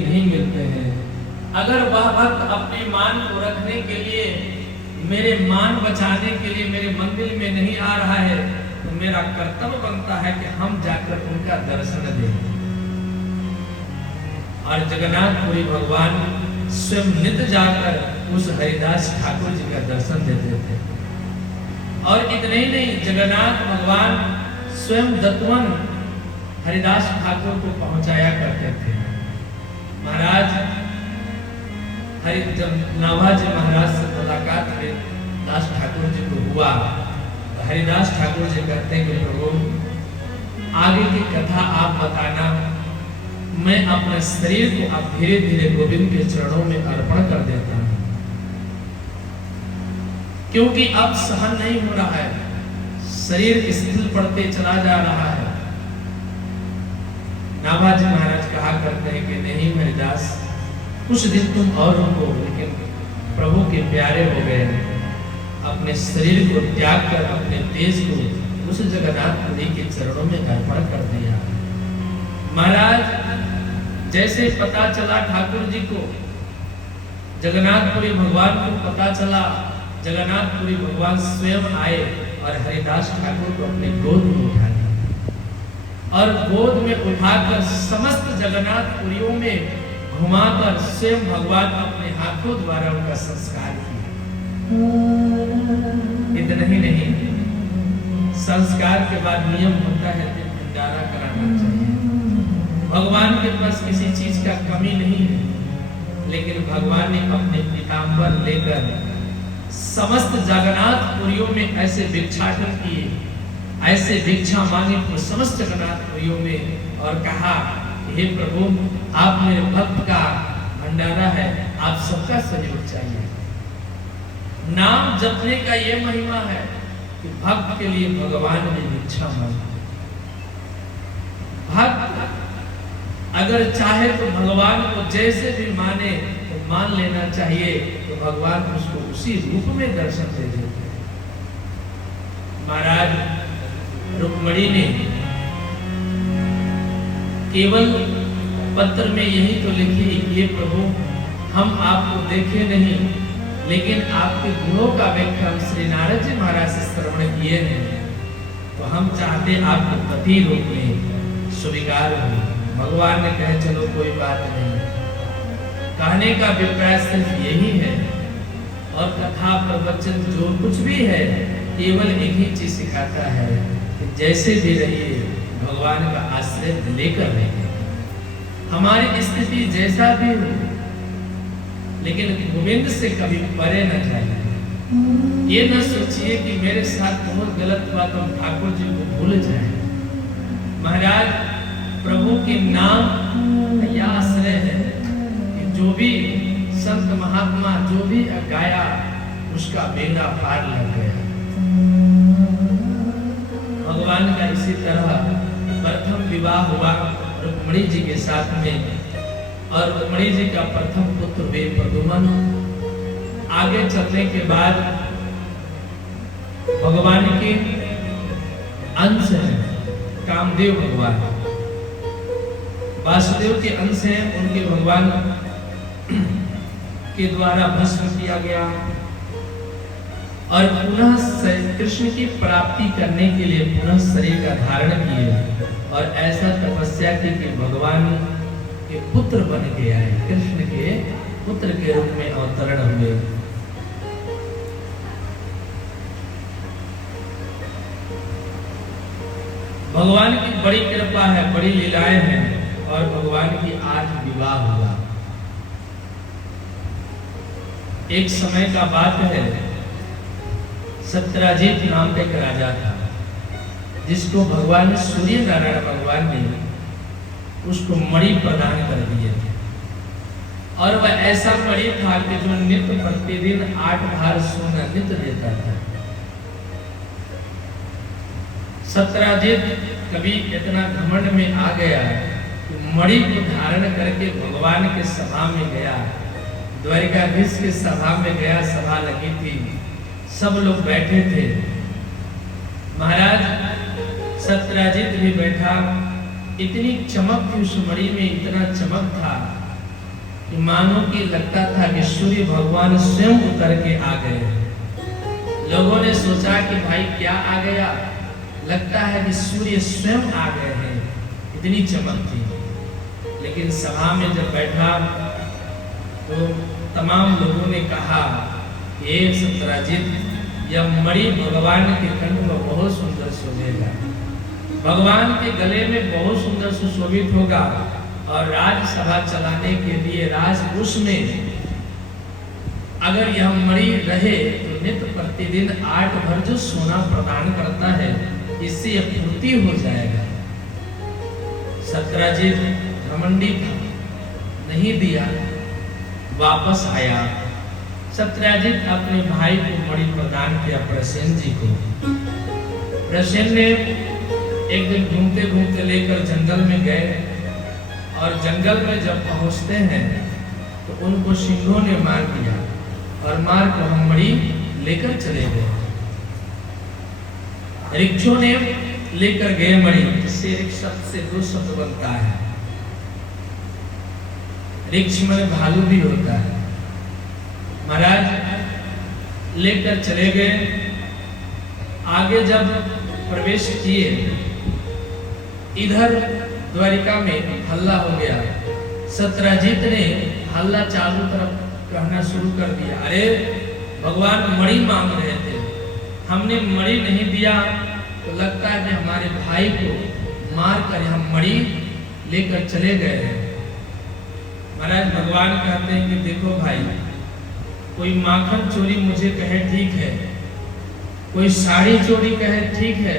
नहीं मिलते हैं। अगर वह भक्त अपने मान को रखने के लिए, मेरे मान बचाने के लिए मेरे मंदिर में नहीं आ रहा है, तो मेरा कर्तव्य बनता है कि हम जाकर उनका दर्शन दें। और जगन्नाथपुरी भगवान स्वयं नित्य जाकर उस हरिदास ठाकुर जी का दर्शन देते थे। और इतने ही नहीं, जगन्नाथ भगवान स्वयं दत्तवन हरिदास ठाकुर को पहुंचाया करते थे। महाराज जब नाभाजी महाराज से मुलाकात हरिदास ठाकुर जी को हुआ, तो हरिदास ठाकुर जी कहते हैं कि प्रभु आगे की कथा आप बताना, मैं अपने शरीर को अब धीरे धीरे गोविंद के चरणों में अर्पण कर देता हूं, क्योंकि अब सहन नहीं हो रहा है, शरीर स्थिर पड़ते चला जा रहा है। नाभाजी महाराज कहा करते हैं कि नहीं हरिदास, कुछ दिन तुम और रुको, लेकिन प्रभु के प्यारे हो गए, अपने शरीर को त्याग कर अपने तेज को उस जगन्नाथपुरी के चरणों में अर्पण कर दिया। महाराज जैसे पता चला ठाकुर जी को, जगन्नाथपुरी भगवान को पता चला, जगन्नाथपुरी भगवान स्वयं आए और हरिदास ठाकुर को अपने गोद में उठा लिया और गोद में उठाकर समस्त जगन्नाथपुरियों में घुमाकर स्वयं भगवान अपने हाथों द्वारा उनका संस्कार किया। इतना ही नहीं, संस्कार के बाद नियम होता है कि भंडारा कराना चाहिए। भगवान के पास किसी चीज का कमी नहीं है, लेकिन भगवान ने अपने पीताम्बर लेकर समस्त जगन्नाथपुरियों में ऐसे भिक्षाटन किए, ऐसे भिक्षा मांगे समस्त जगन्नाथपुरियों में, और कहा हे प्रभु, आप मेरे भक्त का भंडारा है, आप सबका सहयोग चाहिए। नाम जपने का ये महिमा है कि भक्त के लिए भगवान ने भिक्षा मांगी। भक्त अगर चाहे तो भगवान को जैसे भी माने तो मान लेना चाहिए, तो भगवान उसको उसी रूप में दर्शन दे देते हैं। महाराज रुक्मणी ने केवल पत्र में यही तो लिखी, ये प्रभु हम आपको देखे नहीं, लेकिन आपके गुणों का व्याख्या हम श्री नारद जी महाराज से श्रवण किए हैं, तो हम चाहते आपको पति रूप में स्वीकार हो। भगवान ने कहे चलो कोई बात नहीं, कहने का अभिप्राय सिर्फ यही है, और कथा प्रवचन जो कुछ भी है केवल एक ही चीज सिखाता है कि जैसे भी रहिए भगवान का आश्रय लेकर रहिए, हमारी स्थिति जैसा भी हो, लेकिन गोविंद से कभी परे न जाइए। ये न सोचिए कि मेरे साथ बहुत गलत हुआ तो हम ठाकुर जी को भूल जाए। महाराज प्रभु के नाम यह आश्रय है कि जो भी संत महात्मा जो भी गाया उसका बेड़ा पार लग गया। भगवान का इसी तरह प्रथम विवाह हुआ रुक्मणी जी के साथ में, और रुक्मणी जी का प्रथम पुत्र वे प्रद्युम्न। आगे चलने के बाद भगवान के अंश हैं कामदेव भगवान, वासुदेव के अंश हैं, उनके भगवान के द्वारा भस्म किया गया और पुनः कृष्ण की प्राप्ति करने के लिए पुनः शरीर का धारण किए और ऐसा तपस्या की कि भगवान के पुत्र बन के आए, कृष्ण के पुत्र के रूप में अवतरण हुए। भगवान की बड़ी कृपा है, बड़ी लीलाएं हैं, और भगवान की 8 विवाह हुआ। एक समय का बात है, सत्यराजीत नाम का एक राजा था, जिसको भगवान सूर्य नारायण भगवान ने उसको मणि प्रदान कर दिए थे, और वह ऐसा मणि था कि जो नित्य प्रतिदिन 8 भार सोना नित्य देता था। सत्यराजीत कभी इतना घमंड में आ गया कि मणि को धारण करके भगवान के सभा में गया, द्वारिकाधीश के सभा में गया, सभा लगी थी, सब लोग बैठे थे। महाराज सत्यराजीत भी बैठा, इतनी चमक थी उस मणि में, इतना चमक था कि मानो कि लगता था कि सूर्य भगवान स्वयं उतर के आ गए। लोगों ने सोचा कि भाई क्या आ गया, लगता है कि सूर्य स्वयं आ गए हैं, इतनी चमक थी। लेकिन सभा में जब बैठा तो तमाम लोगों ने कहा कि सत्यराजित, यह मणि भगवान के कंठ में बहुत सुंदर शोभेगा, भगवान के गले में बहुत सुंदर सुशोभित होगा, और राजसभा चलाने के लिए राजकोष में अगर यह मणि रहे तो नित्य प्रतिदिन 8 भर जो सोना प्रदान करता है, इससे यह पूर्ति हो जाएगा। सत्यराजित घमंडी था, नहीं दिया, वापस आया। सत्यराजित अपने भाई को मणि प्रदान किया, प्रसेन जी को। प्रसेन ने एक दिन घूमते घूमते लेकर जंगल में गए, और जंगल में जब पहुंचते हैं तो उनको सिंहों ने मार दिया, और मार कर हम मणि लेकर चले गए। ऋक्षों ने लेकर गए मणि, जिससे ऋक्ष शब्द से 2 शब्द बनता है। ऋक्ष में भालू भी होता है। महाराज लेकर चले गए। आगे जब प्रवेश किए, इधर द्वारिका में हल्ला हो गया। सत्यराजित ने हल्ला चारों तरफ कहना शुरू कर दिया, अरे भगवान मणि मांग रहे थे, हमने मणि नहीं दिया, तो लगता है कि हमारे भाई को मार कर हम मणि लेकर चले गए हैं। महाराज भगवान कहते हैं कि देखो भाई, कोई माखन चोरी मुझे कहे ठीक है, कोई साड़ी चोरी कहे ठीक है,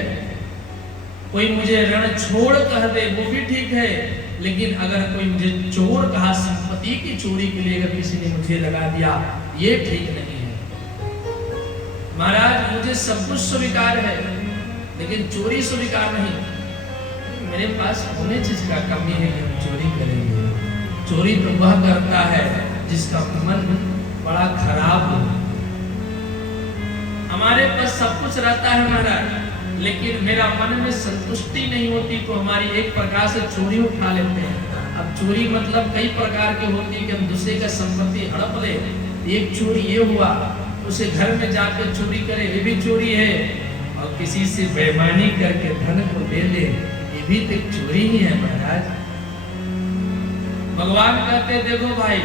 कोई मुझे रण छोड़ कह दे वो भी ठीक है, लेकिन अगर कोई मुझे चोर कहा, संपत्ति की चोरी के लिए अगर किसी ने मुझे लगा दिया, ये ठीक नहीं है। महाराज मुझे सब कुछ स्वीकार है, लेकिन चोरी स्वीकार नहीं। मेरे पास होने चीज का कमी है कि हम चोरी करेंगे। चोरी तो वह करता है जिसका मन बड़ा खराब हो। हमारे पास सब कुछ रहता है महाराज, लेकिन मेरा मन में संतुष्टि नहीं होती, तो हमारी एक प्रकार से चोरी उठा लेते हैं। अब चोरी मतलब कई प्रकार की होती है कि हम दूसरे का संपत्ति हड़प ले। एक चोरी ये हुआ, उसे घर में जाकर चोरी करे, ये भी चोरी है, और किसी से बेईमानी करके धन को ले ले, ये भी तो एक चोरी ही है महाराज। भगवान कहते देखो भाई,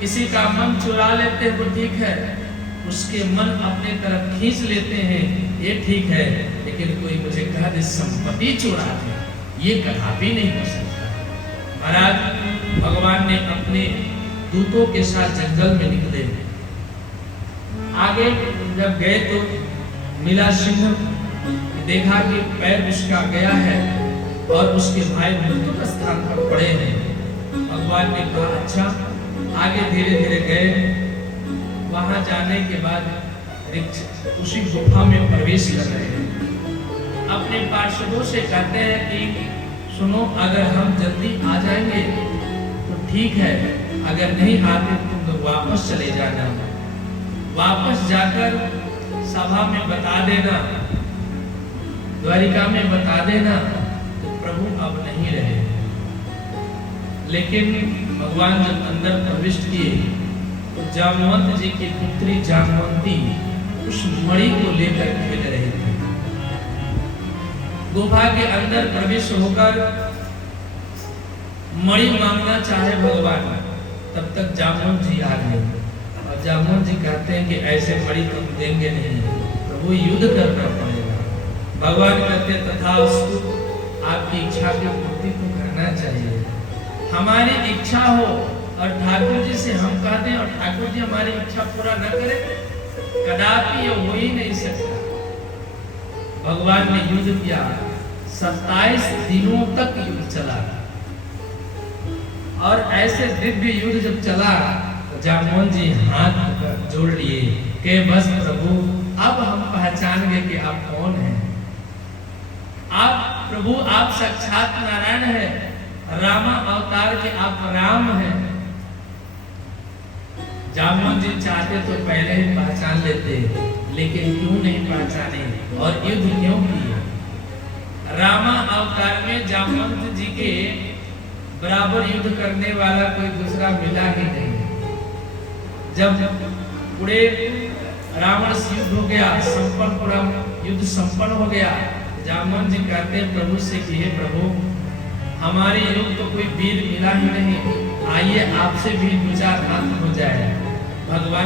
किसी का मन चुरा लेते हैं तो ठीक है, उसके मन अपने तरफ खींच लेते हैं, ये ठीक है, लेकिन कोई मुझे कह दे संपत्ति चुरा दे, ये कदापि नहीं हो सकता। महाराज भगवान ने अपने दूतों के साथ जंगल में निकले। आगे जब गए तो मिला सिंह, देखा कि पैर उसका गया है और उसके भाई मृत्यु स्थान पर पड़े हैं। भगवान ने कहा अच्छा। आगे धीरे धीरे गए। वहां जाने के बाद उसी गुफा में प्रवेश कर रहे हैं। अपने पार्षदों से कहते हैं कि सुनो, अगर हम जल्दी आ जाएंगे तो ठीक है, अगर नहीं आते तुम लोग वापस चले जाना। वापस जाकर सभा में बता देना, द्वारिका में बता देना तो प्रभु अब नहीं रहे। लेकिन भगवान जब अंदर प्रविष्ट किए तो जामवंत जी की पुत्री जामवंती उस मणि को लेकर खेल रहे थे। गुफा के अंदर प्रवेश होकर मणि मांगना चाहे भगवान, तब तक जामवंत जी आ गए। और जामवंत जी कहते हैं कि ऐसे मणि तुम देंगे नहीं, प्रभु युद्ध करना पड़ेगा। भगवान कहते तथास्तु, आपकी इच्छा की पूर्ति तो करना चाहिए। हमारी इच्छा हो और ठाकुर जी से हम कहते हैं और ठाकुर जी हमारी इच्छा पूरा न करे, कदापि ये हो ही नहीं सकता। भगवान ने युद्ध किया, 27 दिनों तक युद्ध चला। और ऐसे दिव्य युद्ध जब चला तो जामवंत जी हाथ जोड़ लिए कि बस प्रभु अब हम पहचान गए कि आप कौन हैं। आप प्रभु, आप साक्षात नारायण हैं, रामा अवतार के आप राम हैं। जामवंत जी चाहते तो पहले ही पहचान लेते, लेकिन क्यों नहीं पहचाने और युद्ध क्यों किए। रामा अवतार में जामवंत जी के बराबर युद्ध करने वाला कोई दूसरा मिला ही नहीं। जब पूरे रावण से युद्ध हो गया, संपन्न पूरा युद्ध संपन्न हो गया, जामवंत जी कहते हैं प्रभु से कि हे प्रभु, हमारे युग तो कोई वीर मिला ही नहीं, आइए आपसे भी दो चार हाथ हो जाए। भगवान